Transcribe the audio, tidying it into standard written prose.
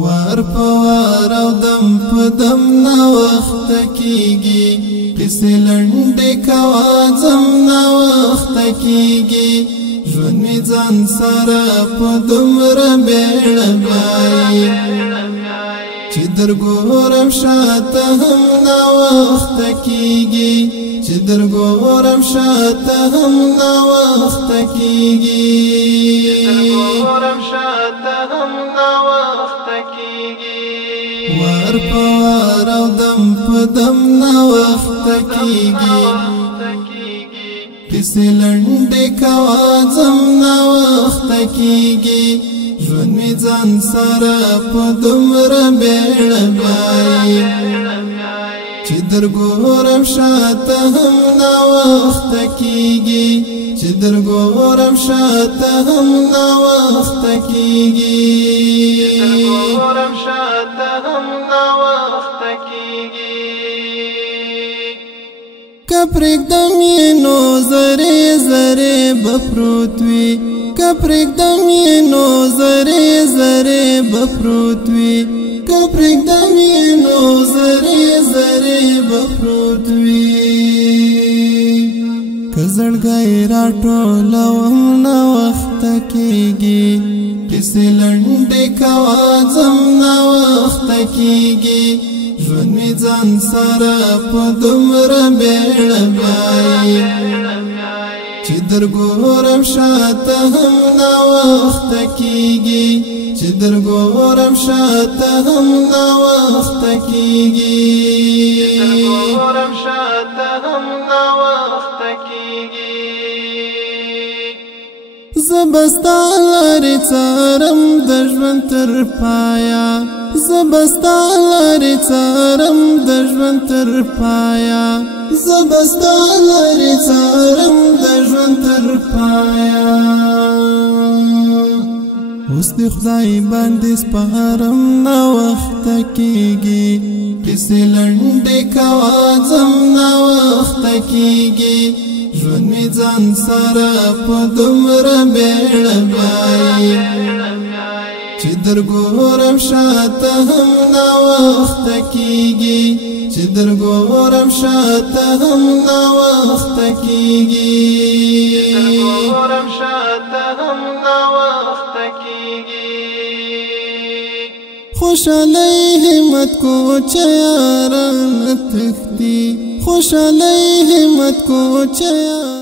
وار په وار او دم په دم نا وخت کیږي قصه لنډه کوا زم نا وخت کیږي ژوند می ځان سره په دومره بیړ بای چې درګورم شاته هم نا وخت کیږي چې درګورم شاته هم نا وخت کیږي درګورم شاته هم نا وخت کیږي وار په وار او دم په دم نا وخت کیږي قصه لنډه کوا زم نا وخت کیږي ژوند می ځان سره په دومره بیړ بای چې درګورم شاته هم نا وخت کیږي چې درګورم شاته هم نا وخت کیږي درګورم شاته هم نا وخت کیږي کپرګ دمینو زره زره بپروتوي کپرګ دمینو زره زره بپروتوي کپرګ دمینو زره زره بپروتوي کزړګای راټولوم نا وخت کیږي قصه لنډه کوا زم نا وخت کیږي ژوند می ځان سره په دومره بیړ بای چې درګورم شاته هم نا وخت کیږي چې درګورم شاته هم نا وخت کیږي درګورم شاته هم نا وخت کیږي زبستا لري څارم د ژوند تر پایا زبستا لري څارم د ژوند تر پایا زبستا لري څارم د ژوند تر پایا اوس د خدای باندې سپارم نا وخت کیږي قصه لنډه کوا زم نا وخت کیږي ژوند می ځان سره په دومره بیړ بای چې درګورم شاته هم نا وخت کیږي چې درګورم شاته هم نا وخت کیږي درګورم شاته هم نا وخت کیږي خوشالۍ همت کو چیاران تختی خوشالۍ همت کو چیاران